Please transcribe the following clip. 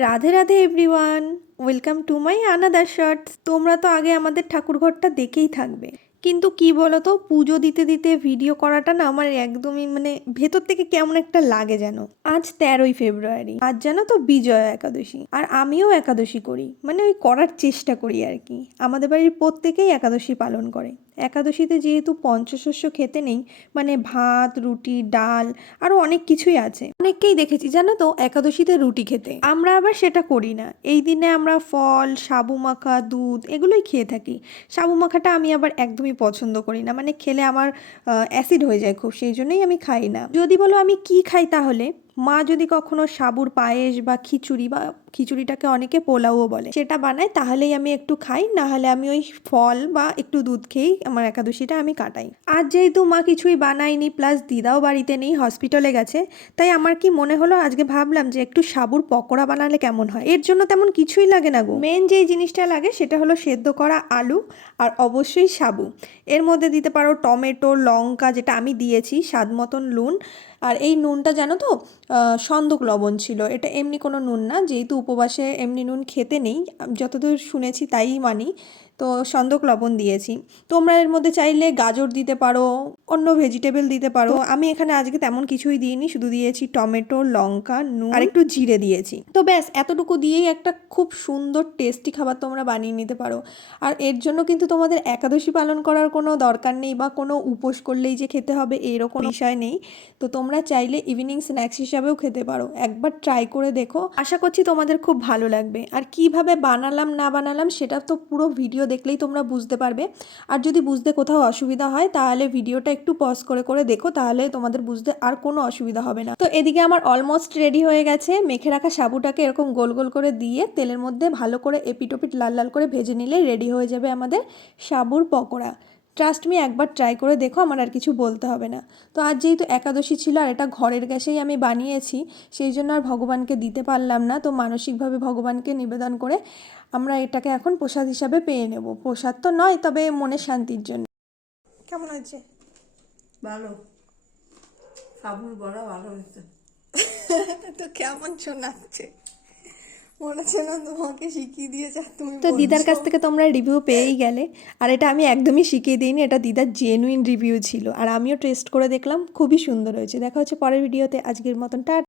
Radhe Radhe everyone, welcome to my another shorts. তোমরা তো আগে আমাদের ঠাকুরঘরটা দেখেই থাকবে, কিন্তু কি বলো তো, পুজো দিতে দিতে ভিডিও করাটা না আমার একদমই ভেতর থেকে কেমন একটা লাগে যেন। আজ 13ই ফেব্রুয়ারি, আজ জানো তো বিজয়া একাদশী, আর আমিও একাদশী করি, ওই করার চেষ্টা করি আর কি। আমাদের বাড়ির প্রত্যেকেই একাদশী পালন করে। একাদশীতে যেহেতু পঞ্চশস্য খেতে নেই, ভাত, রুটি, ডাল, আরও অনেক কিছুই আছে। অনেককেই দেখেছি জানো তো একাদশীতে রুটি খেতে, আমরা আবার সেটা করি না। এই দিনে আমরা ফল, সাবু মাখা, দুধ এগুলোই খেয়ে থাকি। সাবু মাখাটা আমি আবার একদমই পছন্দ করি না, খেলে আমার অ্যাসিড হয়ে যায় খুব, সেই জন্যই আমি খাই না। যদি বলো আমি কি খাই, তাহলে মা যদি কখনো সাবুর পায়েস বা খিচুড়ি, বা খিচুড়িটাকে অনেকে পোলাওও বলে, সেটা বানায়, তাহলেই আমি একটু খাই, না হলে আমি ওই ফল বা একটু দুধ খেয়েই আমার একাদশীটা আমি কাটাই। আর যেহেতু মা কিছুই বানায়নি, প্লাস দিদাও বাড়িতে নেই, হসপিটালে গেছে, তাই আমার কি মনে হলো, আজকে ভাবলাম যে একটু সাবুর পকোড়া বানালে কেমন হয়। এর জন্য তেমন কিছুই লাগে না গো, মেন যেই জিনিসটা লাগে সেটা হলো সেদ্ধ করা আলু, আর অবশ্যই সাবু। এর মধ্যে দিতে পারো টমেটো, লঙ্কা, যেটা আমি দিয়েছি, স্বাদ মতন নুন। আর এই নুনটা জানো তো সন্দক লবণ ছিল, এটা এমনি কোনো নুন না, যেহেতু উপবাসে এমনি নুন খেতে নেই, যতদূর শুনেছি তাই মানি, তো সন্দক লবণ দিয়েছি। তোমরা এর মধ্যে চাইলে গাজর দিতে পারো, অন্য ভেজিটেবল দিতে পারো। আমি এখানে আজকে তেমন কিছুই দিইনি, শুধু দিয়েছি টমেটো, লঙ্কা, নুন আর একটু জিরে দিয়েছি। তো ব্যাস এতটুকু দিয়েই একটা খুব সুন্দর টেস্টি খাবার তোমরা বানিয়ে নিতে পারো। আর এর জন্য কিন্তু তোমাদের একাদশী পালন করার কোনো দরকার নেই, বা কোনো উপোস করলেই যে খেতে হবে এরকম বিষয় নেই। তো তোমরা চাইলে ইভিনিং স্ন্যাক্স হিসাবেও খেতে পারো, একবার ট্রাই করে দেখো, আশা করছি তোমাদের খুব ভালো লাগবে। আর কিভাবে বানালাম না বানালাম সেটা তো পুরো ভিডিও দেখলেই তোমরা বুঝতে পারবে। আর যদি বুঝতে কোথাও অসুবিধা হয়, তাহলে ভিডিওটা একটু পজ করে করে দেখো, তাহলে তোমাদের বুঝতে আর কোনো অসুবিধা হবে না। তো এদিকে আমার অলমোস্ট রেডি হয়ে গেছে। মেখে রাখা সাবুটাকে এরকম গোল গোল করে দিয়ে তেলের মধ্যে ভালো করে এপিটোপিট লাল লাল করে ভেজে নিলে রেডি হয়ে যাবে আমাদের সাবুর পকোড়া। ট্রাস্ট মি, একবার ট্রাই করে দেখো, আমার আর কিছু বলতে হবে না। তো আজ যেহেতু একাদশী ছিল, আর এটা ঘরের গ্যাসেই আমি বানিয়েছি, সেই জন্য আর ভগবানকে দিতে পারলাম না, তো মানসিকভাবে ভগবানকে নিবেদন করে আমরা এটাকে এখন প্রসাদ হিসাবে পেয়ে নেব। প্রসাদ তো নয়, তবে মনের শান্তির জন্য। কেমন হয়েছে? ভালো। সাবুর বড়া ভালো হয়েছে। তো কেমন শোনাচ্ছে, মনে হচ্ছে না তোমাকে শিখিয়ে দিয়েছে তুমি। তো দিদার কাছ থেকে তোমরা রিভিউ পেয়েই গেলে, আর এটা আমি একদমই শিখিয়ে দিইনি, এটা দিদার জেনুইন রিভিউ ছিল, আর আমিও টেস্ট করে দেখলাম, খুবই সুন্দর হয়েছে। দেখা হচ্ছে পরের ভিডিওতে, আজকের মতন টাটা।